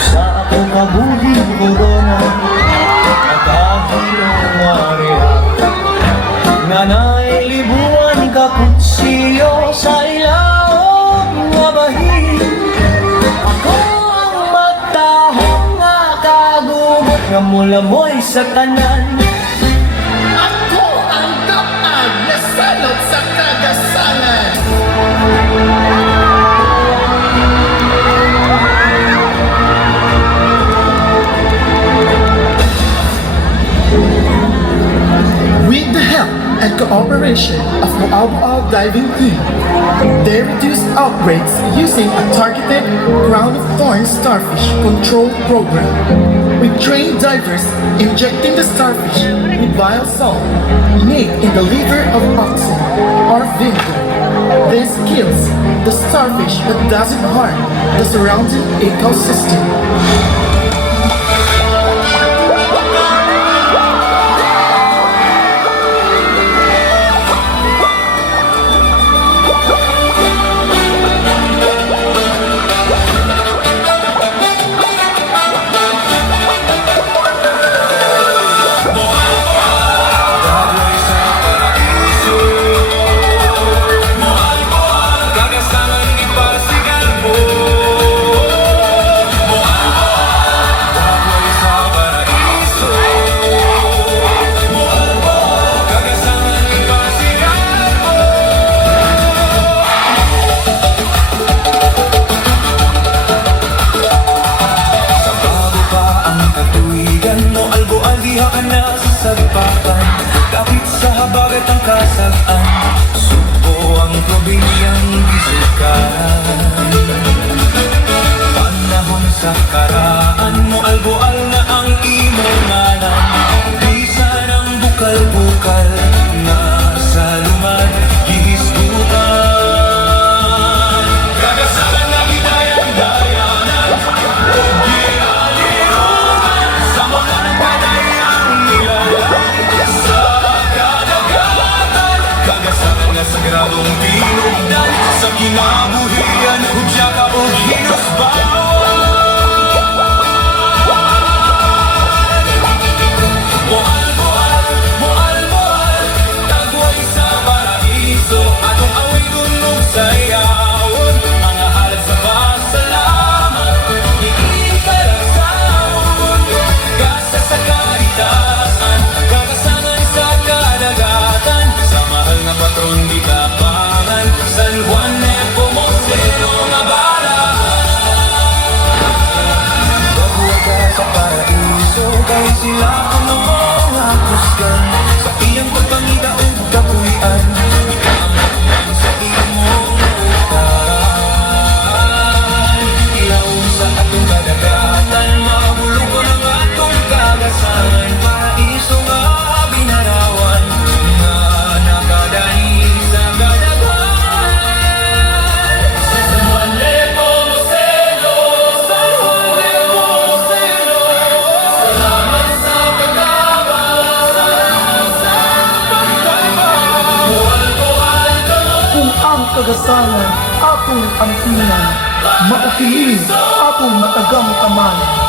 Sa akong kabuhing corona nakahilong area nga nailibuan ka kutsiyo sa ilaong nga bahin. Ako ang matahong nga kagubot nga mulamoy sa tanan. Ako ang kapag na salot sa kagasangan. With the help and cooperation of Moao Diving Team, they reduced outbreaks using a targeted crown-of-thorns starfish control program, with trained divers injecting the starfish with bile salt made in the liver of oxen or vinegar. This kills the starfish but doesn't harm the surrounding ecosystem. Sagpakan, kapit sa habagat ang kasagaan, suko ang probinsyang gisikaran. Panahon sa karaan mo, albual na ang imong ngalan. Bisa ng bukal-bukal na sa lumad, gihisgukan. Kagasalan na binayan-dayanan, o gialirungan, sa mga nagpadayang sagradong tinugdan sa kinabuhian, hudya ka o hinusbawan. Moal-moal, moal-moal, tagway sa paraiso, atong away tunog sa yawon, mga halad sa pasalamat, iikarasawon, gasa sa kaitasan, kakasangan sa kadagatan, sa mahal nga patron di kapangan, San Juan Nepomuceno nga balaan. Babuhay ka sa paraiso, kay sila kuno nga kusgan, sa iyang pagpangita o kapulian, ikaman sa imong utan. Ilaon sa atong kadagatan, mabulong ko ng atong kagasangan, paraiso nga binarawan, nga nakadani sa kadagatan. San Juan Nepomuceno, San Juan Nepomuceno, salamat sa pagkabasan, sa pagkabasan. Mual-mual ka mo, Kung ang kagasangan atong ampinan, maukiling atong matagang taman.